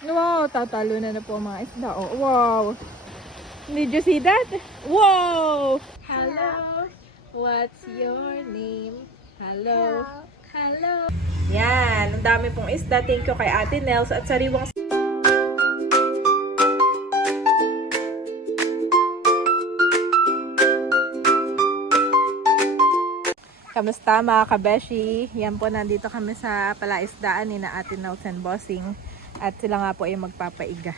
Wow, tatalo na po ang mga isda. Oh, wow. Did you see that? Wow! Hello. What's your name? Hello. Hello. Yan, ang dami pong isda. Thank you kay Ate Nels at sariwang. Kamusta mga kabeshi? Yan po, nandito kami sa palaisdaan ni na Ate Nels and Bossing. At sila nga po ay magpapaiga.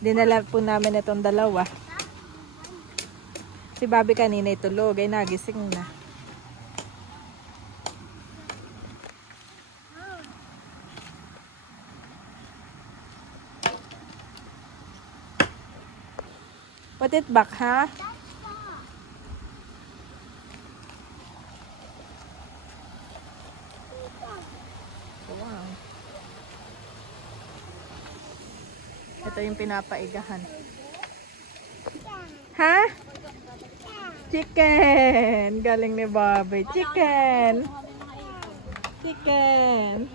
Dinala po namin itong dalawa. Si Bobby kanina itulog ay nagising na. Put it back, ha? Wow. Ito yung pinapaigahan. Ha? Chicken! Galing ni Bobby. Chicken! Chicken!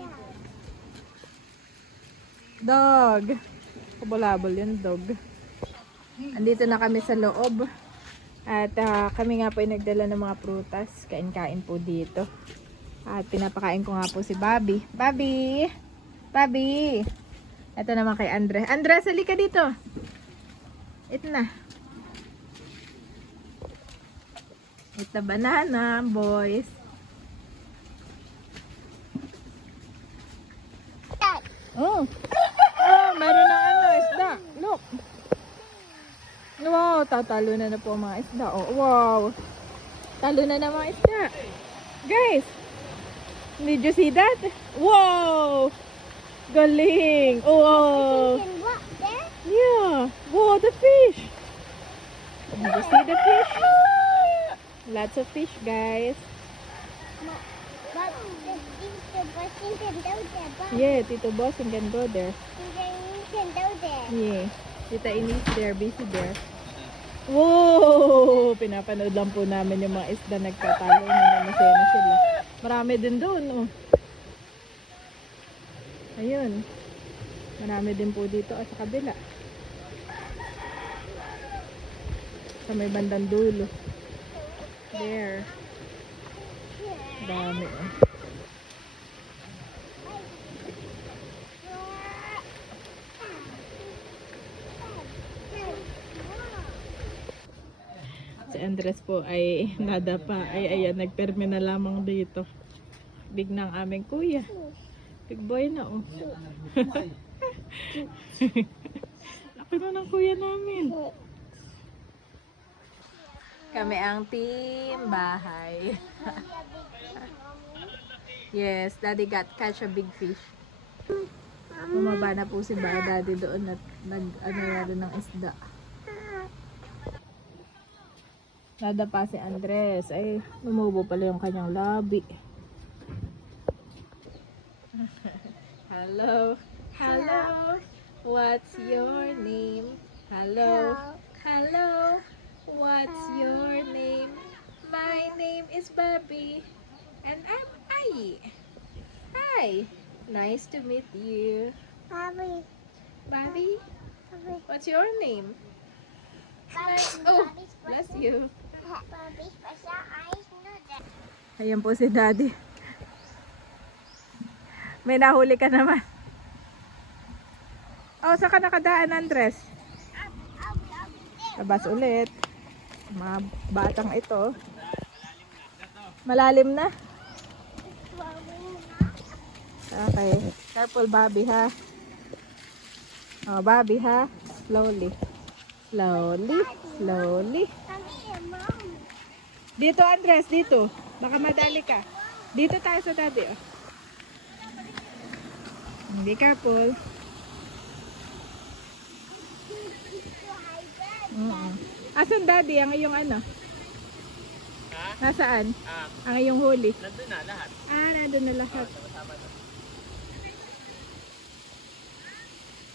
Dog! Kubulabol yung dog. Andito na kami sa loob. At kami nga po ay nagdala ng mga prutas. Kain-kain po dito. At pinapakain ko nga po si Bobby. Bobby! Bobby! Ito naman kay Andre. Andre, sali ka dito. Ito na. Eat the banana, boys. Oh. Oh, meron ng ano, isda. Look. Wow, tatalo na po ang mga isda. Oh, wow. Talo na mga isda. Guys, did you see that? Wow. Galing. Oh, wow. Yeah. Wow, the fish. Did you see the fish? Lots of fish, guys. Yeah, Tito Bossing can go there. Yeah. Tita Inis there, busy there. Whoa! Pinapanood lang po namin yung mga isda nagtatalo. Masaya na sila. Marami din doon, oh. Ayun. Marami din po dito at sa kabila. Sa may bandang dulo. There. Dami, oh. Si Andres po ay nadapa. Ay ayan, nagperme na lamang dito. Big ng aming kuya. Big boy na, oh. Laki na ng kuya namin. Kami ang team bahay. Yes, Daddy catch a big fish. Bumaba na po si Daddy doon at nag-ano ng isda. Nadapa si Andres. Ay, lumubo pala yung kanyang labi. Hello. Hello. What's your name? Hello. Hello. What's your name? My name is Bobby. And I'm Ai. Hi. Nice to meet you. Bobby. Bobby? What's your name? Oh, bless you. Ayan po si Daddy. May nahuli ka naman. Oh, saan ka nakadaan, Andres? Labas ulit. Mga batang ito. Malalim na. Okay. Careful, Bobby, ha? Oh, Bobby, ha? Slowly. Slowly. Slowly. Dito, Andres, dito. Baka madali ka. Dito tayo sa Daddy, oh. Be careful. Asan Daddy ang iyong ano? Ha? Nasaan? Ang iyong huli? Nandun na lahat. Nandun na lahat.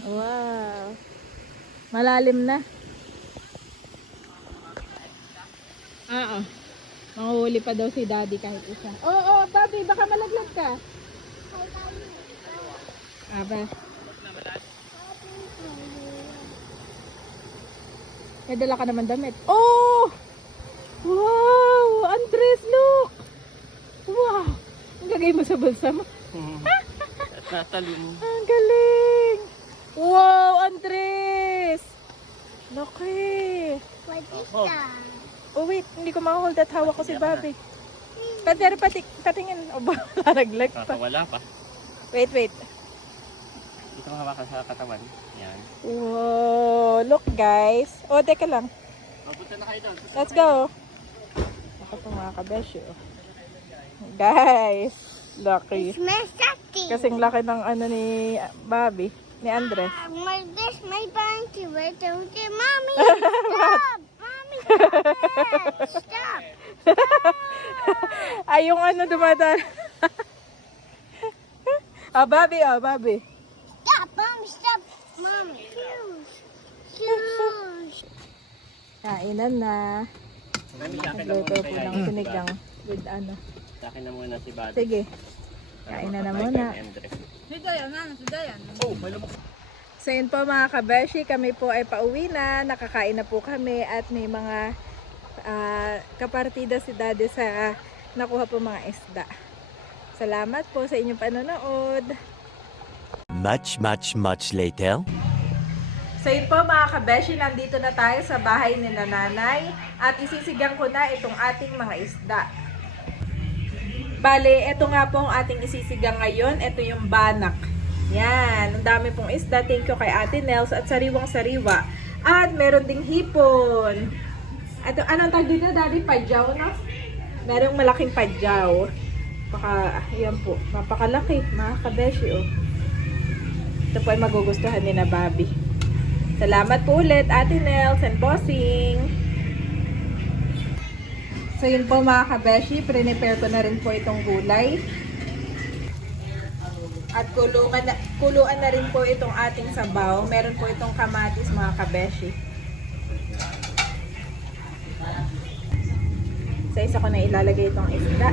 Wow. Malalim na. Oo. Manguhuli pa daw si Daddy kahit isa. Oo, Bobby, baka malaglag ka. Aba. May dala ka naman damit. Oh! Wow! Andres, look! Wow! Ang lagay mo sa bulsa mo. At natalon. Ang galing! Wow, Andres! Laki! What is Oh. that? Oh wait, hindi ko makahold at hawak ko si Bobby. Pero patingin. Oh, naglag pa. Wala pa. Wait. Dito ko hawakan sa katawan. Yan. Wow, look guys. Oh, teka lang. Punta na kayo doon. Let's go. Ako po mga kabeshi. Oh. Guys, lucky. It's my sati. Kasing laki ng ano ni Bobby, ni Andres. My panty. Wait, don't you, Mommy? Stop! Mommy, stop! Stop! Ay, yung ano dumadaan. Bobby. Stop, Mommy, stop! Mommy, Shoes. Kainan na. Nagluto po ng sinigang with ano. Sa akin na muna si Buddy. Sige, kain na muna. Oh, may lumok. So yun po mga kabeshi, kami po ay pauwi na, nakakain na po kami at may mga kapartida si Daddy sa nakuha po mga isda. Salamat po sa inyong panonood. Much later. So yun po mga kabeshi, nandito na tayo sa bahay ni nanay at isisigang ko na itong ating mga isda. Bale, ito nga po ang ating isisigang ngayon, ito yung banak. Yan, ang dami pong isda. Thank you kay Ate Nels at sariwang-sariwa. At meron ding hipon. At anong tag dito, Daddy? Padyaw, no? Merong malaking padyaw. Yan po, mapakalaki, mga kabeshi, oh. Ito po ay magugustuhan ni na Bobby. Salamat po ulit, Ate Nels and Bossing. So yun po mga kabeshi, prepare ko na rin po itong gulay. At kuluan na rin po itong ating sabaw. Meron po itong kamatis mga kabeshi. Sa isa ko na ilalagay itong isda.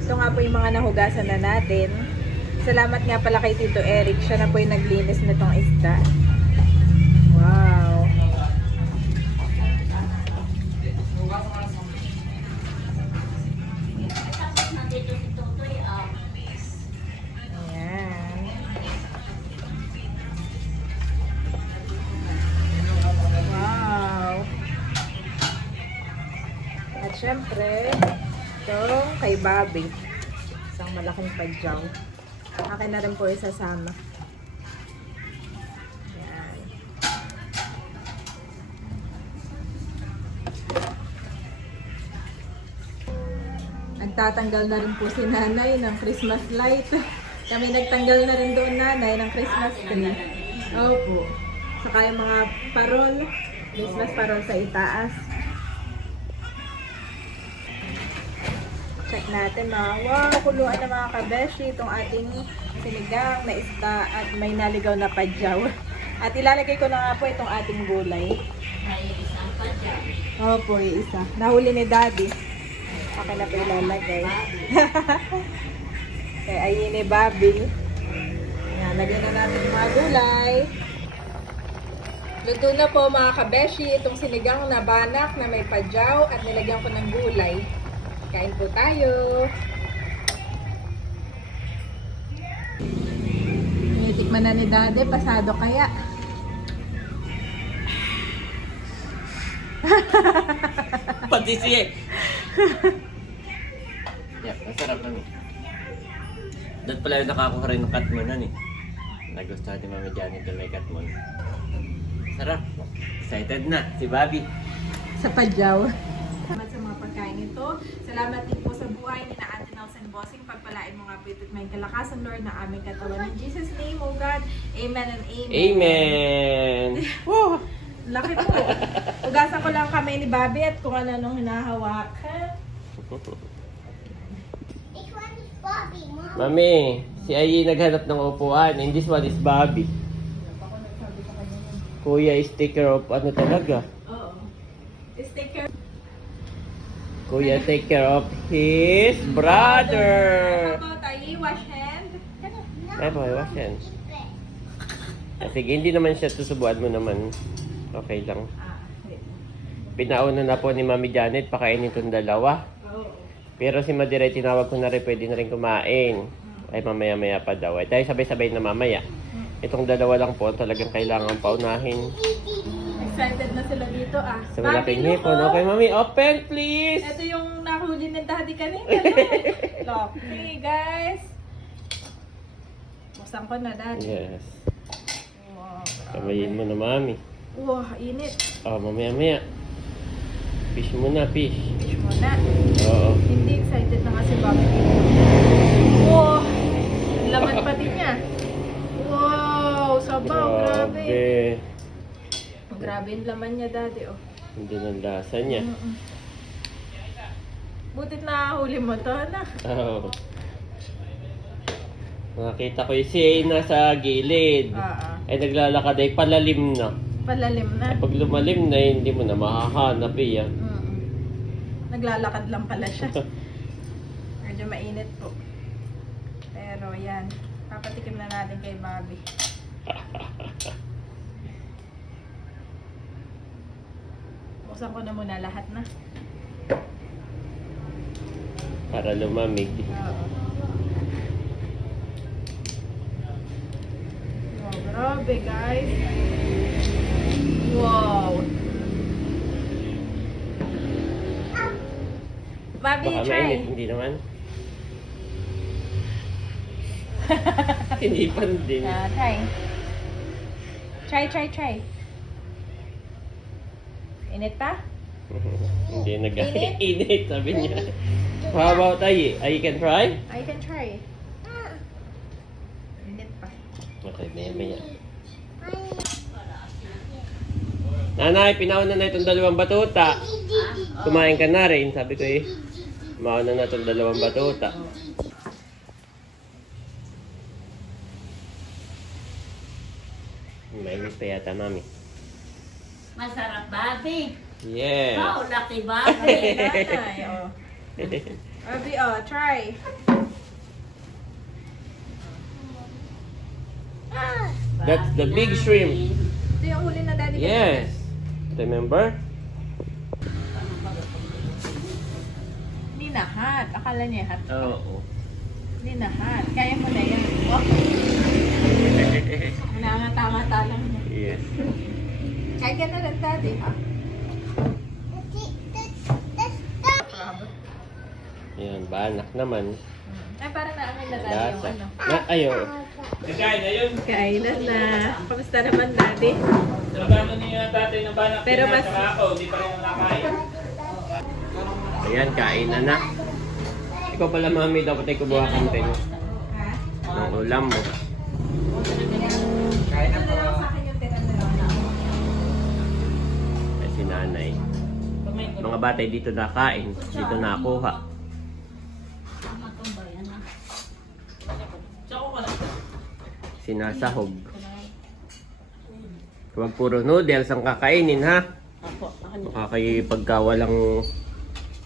Ito nga po yung mga nahugasan na natin. Salamat nga pala kay Tito Eric. Siya na po yung naglinis nitong isda. Wow! Ayan. Wow! At syempre, itong kay Bobby. Isang malaking padyaw. Akin na rin po isasama. Ayan. Nagtatanggal na rin po si nanay ng Christmas light. Kami nagtanggal na rin doon nanay ng Christmas tree. Opo. Saka yung mga parol. Christmas parol sa itaas. Check natin mga wow, kuluan na mga kabeshi itong ating sinigang na isda at may naligaw na padyaw. At ilalagay ko na nga po itong ating gulay. May isang padyaw. Opo, isa. Nahuli ni Daddy. Okay na po ilalagay. Kaya ayun ni Bobby. Yan, lagyan na natin yung mga gulay. Luto na po mga kabeshi itong sinigang na banak na may padyaw at nilagyan ko ng gulay. Kain po tayo. Tinitikman na ni Daddy, pasado kaya. Pati siya. Yeah, masarap naman. Doon pala yung nakakuha rin ng katmon nun eh. Nagustuhan ni Mami Janet yung may katmon. Sarap. Excited na si Bobby. Sa padyaw. Salamat sa mga pagkain ito. Salamat din po sa buhay ni na Ate Nels and Bossing. Pagpalain mo nga po ito at may kalakasan, Lord, na aming katawan. In Jesus' name, O God. Amen and amen. Amen! Woo! Laki po. Ugasan ko lang kamay ni Bobby at kung ano nung hinahawakan. This one is Bobby, Mom. Mami, si Ayi naghanap ng upuan and this one is Bobby. Kuya is take care of ano talaga? Oo. Take care. Kuya take care of his brother. Ako, tayo, wash hand. Ay, boy, wash yan. Sige, hindi naman siya susubuan mo naman. Okay lang. Wait. Pinauna na po ni Mami Janet, pakainin itong dalawa. Oo. Pero si Madiray, tinawag ko na rin, pwede na rin kumain. Ay, mamaya-maya pa daw. Ay, tayo sabay-sabay na mamaya. Itong dalawa lang po, talagang kailangan paunahin. Excited na sila dito Sa malaking hipon. Okay, Mami, open please! Ito yung nahuli ng daddy kanina. Look. Hey guys. Buksan ko na daddy. Yes. Wow. Kabayin mo na, Mami. Wow, init. Oh, mamaya-maya. Fish muna, fish. Fish muna. Oo. Hindi excited na kasi bakit ito. Wow. Ang laman pa din niya. Wow, sabaw. Grabe. Grabe yung laman niya daddy. Oh. Hindi ng lasa niya. Butit na huli mo to na. Oo. Nakita ko yung si nasa gilid. Ay naglalakad ay palalim na. Palalim na. Pag lumalim na, hindi mo na mahahanap yan. Naglalakad lang pala siya. Medyo mainit po. Pero yan. Papatikim na natin kay Bobby. Buksan ko na muna lahat na. Para lumamig. Oo. Wow, grabe guys. Wow. Bobby, Baka try. mainit, hindi naman. Hindi pa din. Try. Try. Init pa? Hindi nag-init, sabi niya. How about I can try? I can try. Init pa. Okay, maya. Nanay, pinauna na itong dalawang batuta. Kumain ka na rin, sabi ko eh. Mauna na itong dalawang batuta. Mainit pa yata, Mami. Masarap, Bobby. Yes. Wow, lucky Bobby. Nanay, oh. Bobby, oh, try. That's the big shrimp. Ito yung huli na daddy. Yes. Remember? Hindi na hot. Akala niya hot. Oo. Hindi na hot. Kaya mo na yan. Oh. Nangangata-ngata lang niya. Yes. Kaya ka na lang daddy, ha? Yan, banak naman. Ay, parang naamin na daddy yung Lasa. ano. Ayo. Kainan na. Kamusta naman daddy? Nagano niya tatay ng banak Pero niya, mas- tsaka ako, hindi pa rin nakain. Ayan, kainan na. Ikaw pala, Mami, dapat ay kubuha kang tin. Ng ulam mo. Kain na po. Sa akin yung tinanong. Ay, si nanay. Mga batay dito nakain. Dito nakuha. Sinasahog. Huwag puro noodles ang kakainin, ha? Baka kayo pagka walang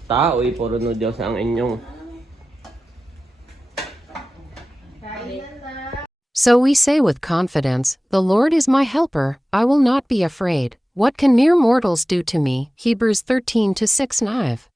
tao, puro noodles ang inyong. So we say with confidence, "The Lord is my helper, I will not be afraid. What can mere mortals do to me?" Hebrews 13:6-9.